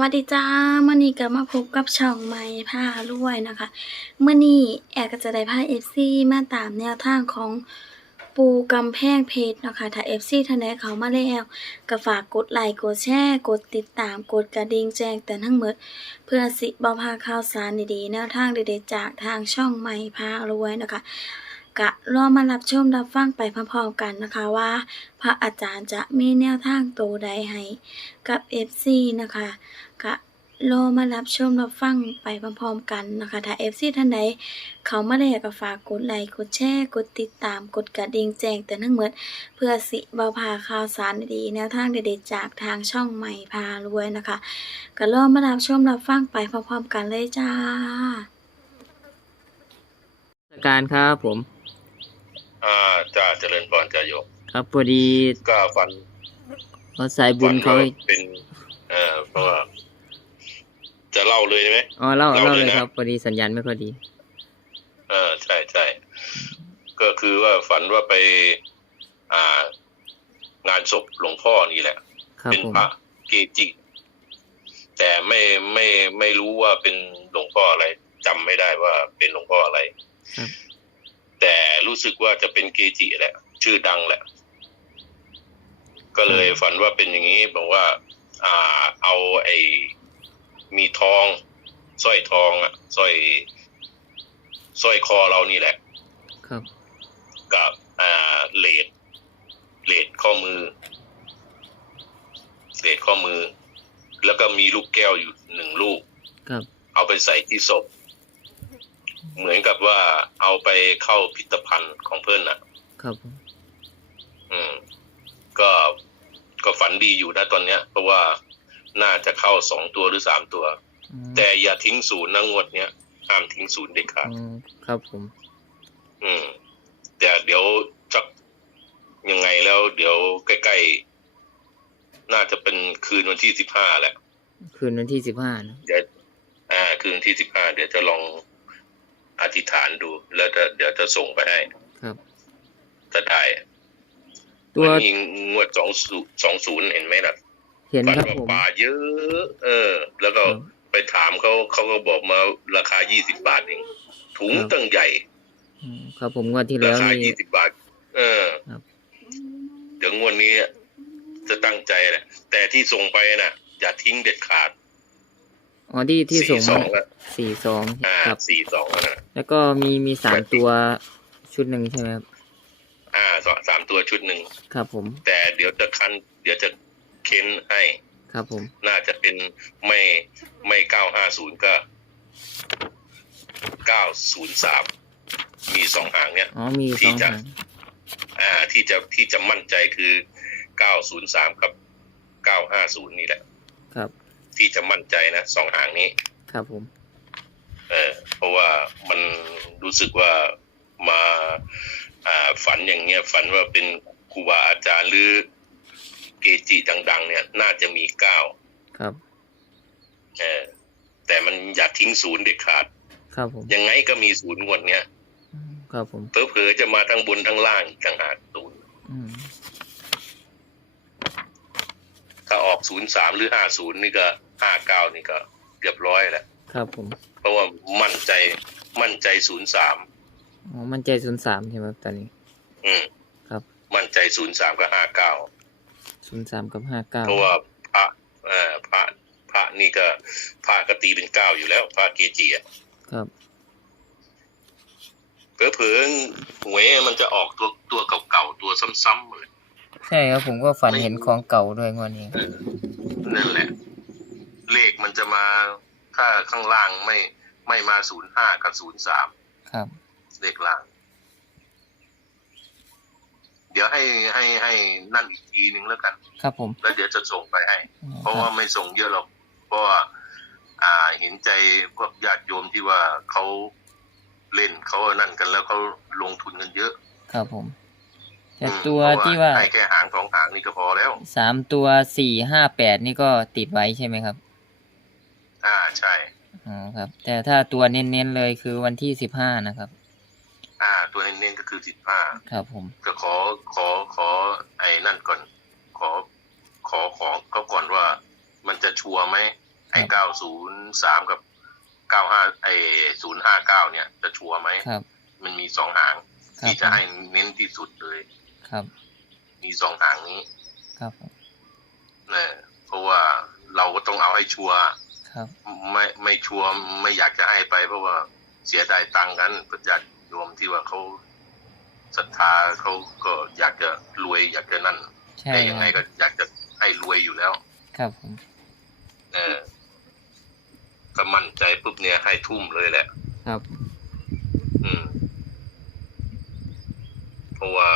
วัสดีจ้ามื่อนี้ก็มาพบกับช่องใหม่ผ้ารวยนะคะเมื่อนี้แอร์ก็จะได้ผ้าเอฟซีมาตามแนวทางของปูกำแพงเพชรนะคะถ้าเอฟซีท่านใดเขามาแล้วก็ฝากกดไลค์กดแชร์กดติดตามกดกระดิ่งแจ้งเตือนทั้งหมด เพื่อสิบ่พลาข่าวสารดีๆแนวทางเด็ดๆจากทางช่องใหม่พารวยนะคะ กะรอมารับชมรับฟังไปพร้อมๆกันนะคะว่า พระอาจารย์จะมีแนวทางโตวใดให้กับ FC นะคะก็รอมารับชมรับฟังไปพร้อมๆกันนะคะ ถ้า FC ท่านใดเขามาแล้ก็ฝากกดไลค์กดแชร์กดติดตามกดกระดิ่งแจ้งเตือนทั้งหมด เพื่อสิบ่พาข่าวสารดีๆแนวทางเด็ดๆจากทางช่องใหม่พารวยนะคะก็รอมารับชมรับฟังไปพร้อมๆกันเลยจ้าการครับผม อ่าจ่าเจริญพรจ่าโยมครับพอดีก็ฝันเขาสายบุญเขาฝันว่เป็นเอ่อเพราะว่าจะเล่าเลยไหมอ๋อเล่าเล่าเล่าเลยเลยนะครับพอดีสัญญาณไม่ค่อยดีเออใช่ใช่ก็คือว่าฝันว่าไป อ่า งานศพหลวงพ่อนี่แหละครับเป็นผมพระเกจิแต่ไม่ไม่ไม่รู้ว่าเป็นหลวงพ่ออะไรจำไม่ได้ว่าเป็นหลวงพ่ออะไรครับ แต่รู้สึกว่าจะเป็นเกจิแหละ ชื่อดังแหละ ก็เลยฝันว่าเป็นอย่างนี้บอกว่า อ่า เอาไอ้มีทองสร้อยทองอะสร้อยสร้อยคอเรานี่แหละ ครับ กับอ่าเลดเลดข้อมือเลดข้อมือ แล้วก็มีลูกแก้วอยู่หนึ่งลูก ครับ เอาไปใส่ที่ศพ เหมือนกับว่าเอาไปเข้าพิพิธภัณฑ์ของเพื่อนน่ะ ครับผมอืม ก็ก็ฝันดีอยู่นะตอนเนี้ย เพราะว่าน่าจะเข้าสองตัวหรือสามตัวอืมแต่อย่าทิ้งศูนย์นะงวดเนี้ยห้ามทิ้งศูนย์เด็ดขาดอ๋อครับผม อืม แต่เดี๋ยวจะยังไงแล้วเดี๋ยวใกล้ๆ น่าจะเป็นคืนวันที่สิบห้าแหละ คืนวันที่สิบห้านะเดี๋ยวอ่า คืนวันที่สิบห้าเดี๋ยวจะลอง อธิษฐานดู แล้วจะเดี๋ยวจะส่งไปให้ครับถ้าได้ตัวมันมีงวดสองสองศูนย์เห็นไหมล่ะเห็นฝันครับว่าผมปลาเยอะ เออ แล้วก็ครับไปถามเขาเขาก็บอกมาราคายี่สิบบาทเองถุงครับตั้งใหญ่อืมครับผมงวดที่ราแล้วคานี่ยี่สิบบาท เออครับเดี๋ยวงวดนี้จะตั้งใจแหละแต่ที่ส่งไปน่ะ อย่าทิ้งเด็ดขาด อ๋อที่ที่ส่งสมาองอะสี่สองอ่าครับ สี่สองนะแล้วก็มีมีสามตัวชุดหนึ่งใช่ไหมครับอ่าสองสามตัวชุดหนึ่ง ครับผมแต่เดี๋ยวจะคันเดี๋ยวจะเค้นให้ครับผมน่าจะเป็นไม่ไม่เก้าห้าศูนย์ก็เก้าศูนย์สามมีสองหางเนี้ยอ๋อมีสที่องจะ หางอ่าที่จะที่จะมั่นใจคือเก้าศูนย์สามกับเก้าห้าศูนย์นี่แหละ ครับ ที่จะมั่นใจนะสองหางนี้ ครับผม เออเพราะว่ามันรู้สึกว่ามาอ่าฝันอย่างเงี้ย ฝันว่าเป็นครูบาอาจารย์หรือเกจิดัง ๆ เนี่ย น่าจะมีเก้าครับเออแต่มันอย่าทิ้งศูนย์เด็ดขาด ครับผม ยังไงก็มีศูนย์งวดเนี้ยอืมครับผมเผลอๆจะมาทั้งบนทั้งล่างอีกต่างหากศูนย์อืมถ้าออกศูนย์สามหรือห้าศูนย์นี่ก็ ห้าเก้านี่ก็เรียบร้อยแหละครับผมเพราะว่ามั่นใจมั่นใจศูนย์สามอ๋อมันใจศูนย์สามใช่ไหมครับตอนนี้ อืมครับ มั่นใจศูนย์สามก็ห้าเก้าศูนย์สามกับห้าเก้าเพราะว่าพระเอ่อพระพระนี่ก็พระก็ตีเป็นเก้าอยู่แล้ว พระเกจิอะครับเผลอๆหวยมันจะออกตัวตัวเก่าๆตัวซ้ำๆเลยใช่ครับผมก็ฝันเห็นของเก่าด้วยงวดนี้นั่นแหละ เลขมันจะมาถ้าข้างล่างไม่ไม่มาศูนย์ห้ากับศูนย์สามครับ เลขล่าง เดี๋ยวให้ให้ให้นั่นอีกทีหนึ่งแล้วกัน ครับผม แล้วเดี๋ยวจะส่งไปให้อ๋อเพราะคว่ารับไม่ส่งเยอะหรอก เพราะว่าอ่าเห็นใจพวกญาติโยมที่ว่าเขาเล่นเขานั่นกันแล้วเขาลงทุนกันเยอะ ครับผมแต่อืมตัวเพราะาที่ว่าให้แค่หางสองหางนี่ก็พอแล้ว สามตัวสี่ห้าแปดนี่ก็ติดไว้ใช่ไหมครับ อ่าใช่อ๋อครับ แต่ถ้าตัวเน้นๆเลยคือวันที่สิบห้านะครับ อ่า ตัวเน้นๆก็คือสิบห้าครับผมก็ขอขอขอไอ้นั่นก่อน ขอขอของเขาก่อนว่า มันจะชัวร์ไหมไอ้เก้าศูนย์สามกับเก้าห้าไอ้ศูนย์ห้าเก้าเนี่ย จะชัวร์ไหมครับ มันมีสองหางครับที่จะให้เน้นที่สุดเลย ครับ มีสองหางนี้ ครับผมเนี่ยเพราะว่าเราก็ต้องเอาให้ชัวร์ ครับ ไม่ไม่ชัวร์ไม่อยากจะให้ไป เพราะว่าเสียดายตังค์กันประจัดโยมที่ว่าเขาศรัทธาเขาก็อยากจะรวยอยากจะนั่นใช่แต่คยังไงรัก็บอยากจะให้รวยอยู่แล้ว ครับผมเออก็มั่นใจปุ๊บเนี่ยให้ทุ่มเลยแหละ ครับ อืม เพราะว่า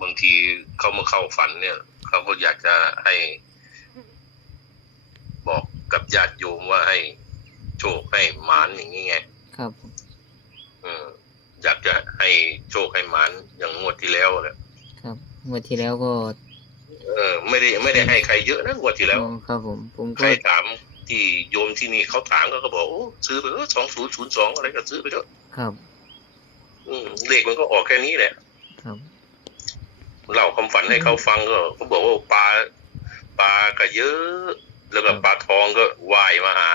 บางทีเขามาเข้าฝันเนี่ยเขาก็อยากจะให้ บอก กับญาติโยมว่าให้โชคให้หมานอย่างนี้ไง ครับผมอืมอยากจะให้โชคให้หมานอย่างงวดที่แล้วแหละครับงวดที่แล้วก็ เออ ไม่ได้ไม่ได้ให้ใครเยอะนะงวดที่แล้วอ๋อครับ ผม ผมใคก็รถามที่โยมที่นี่เขาถามก็เขาบอกโอ้ซื้อไปเออสองศูนย์ศูนย์สองอะไรก็ซื้อไปเถอะครับ อืมเลขมันก็ออกแค่นี้แหละ ครับเล่าความฝันให้เขาฟังก็เขาบอกว่าปลาปลาก็เยอะ แล้วก็ปลาทองก็ว่ายมาหา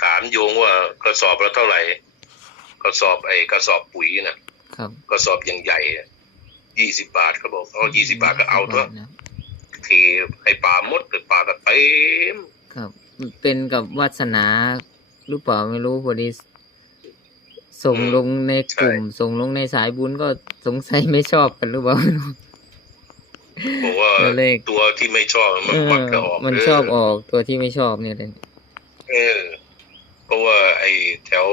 ถามโยงว่ากระสอบละเท่าไหร่กระสอบไอ้กระสอบปุ๋ยนะครับกระสอบอย่างใหญ่ยี่สิบาทเขาบอกเอายี่สิบาทก็เอาเถอะนะเทให้ปลาหมดเลยปลาก็เต็มครับ เป็นกับวาสนาหรือเปล่าไม่รู้พอดีส่งลงในกลุ่ม ส่งลงในสายบุญก็สงสัยไม่ชอบกันหรือเปล่าไม่รู้ บอกว่าตัวเลขตัวที่ไม่ชอบมันเอมักอจะออกมันเชอบออกตัวที่ไม่ชอบเนี่ยเลยเออเพราะว่า ไอ้แถว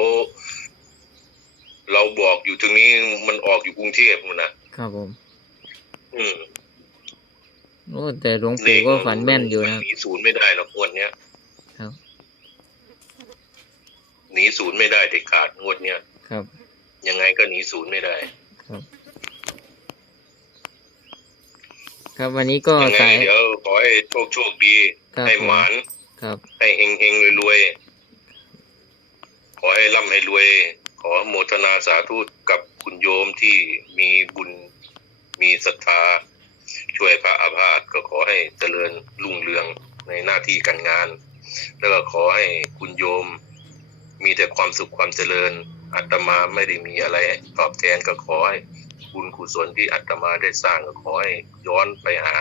เราบอกอยู่ตรงนี้มันออกอยู่กรุงเทพมันนะครับผม อืมโอ้แต่หลวงปู่ก็ฝันแม่นอยู่นะหนีศูนย์ไม่ได้หรอกงวดเนี้ยครับหนีศูนย์ไม่ได้เด็ดขาดงวดเนี้ยครับ ยังไงก็หนีศูนย์ไม่ได้ ครับ ครับวันนี้ก็ยังไงสาย เดี๋ยวขอให้โชคโชคดี ครับ ให้ผมหมาน ครับ ให้เฮงเฮงรวยรวยๆขอให้ร่ำให้รวย ขอโมทนาสาธุกับคุณโยมที่มีบุญมีศรัทธา ช่วยพระอาพาธก็ขอให้เจริญรุ่งเรืองในหน้าที่การงาน แล้วก็ขอให้คุณโยม มีแต่ความสุขความเจริญอาตมาไม่ได้มีอะไรตอบแทนก็ขอให้ บุญกุศลที่อาตมาได้สร้างก็ขอให้ย้อนไปหา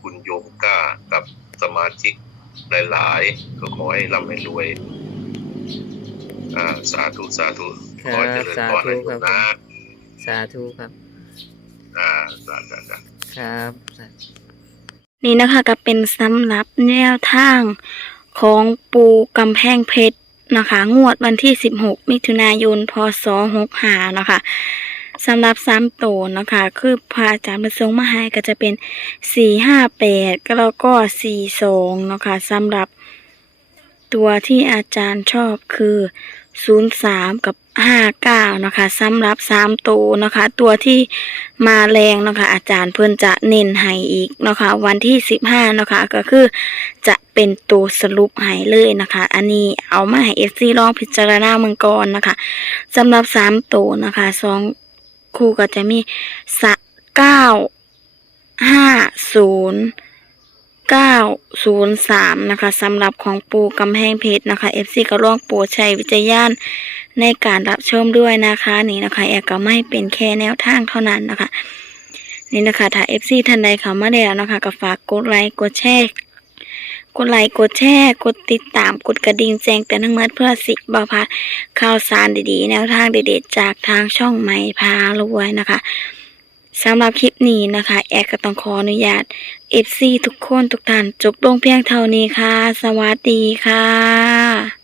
คุณโยมกล้ากับสมาชิกหลาย ๆ ก็ขอให้ร่ำให้รวยอ่าสาธุสาธุครัขอบเจริญสาพรธุให้โยครับมนะสาธุครับ อ่าสาธุสาธุครับสาธุนี่นะคะก็เป็นสำหรับแนวทางของปูกำแพงเพชรนะคะ งวดวันที่ 16 มิถุนายน พศ 65นะคะ สำหรับซ้ำโตวนะคะ คือพระอาจารย์ประสงค์มาให้ก็จะเป็น458ก็แปดแล้วก็42นะคะสำหรับตัวที่อาจารย์ชอบคือ03กับ59นะคะสำหรับ3ตัวนะคะ ตัวที่มาแรงนะคะ อาจารย์เพิ่นจะเน้นให้อีกนะคะ วันที่15นะคะ ก็คือจะเป็นตัวสรุปให้เลยนะคะ อันนี้เอามาให้ FC ลองพิจารณาเมืองก่อนนะคะสำหรับ3ตัวนะคะสอง คูก็จะมีสะ9 50 903นะคะสำหรับของปูกำแพงเพชรนะคะ FC ก็ร่วงปรดใช้วิจารณญาณในการรับชมด้วยนะคะ นี่นะคะแอร์ก็ไม่เป็นแค่แนวทางเท่านั้นนะคะ นี่นะคะถ้า FC ท่านใดเขามาแล้วนะคะก็ฝากกดไลค์กดแชร์ กดไลค์กดแชร์กดติดตามกดกระดิ่งแจ้งเตือนทั้งหมดเพื่อสิบาพัดข่าวสารดีๆ แนวทางเด็ดๆจากทางช่องไม้พารวยนะคะสำหรับคลิปนี้นะคะ แอร์ก็ต้องขออนุญาตเอซีทุกคนทุกท่านจบลงเพียงเท่านี้ค่ะ สวัสดีค่ะ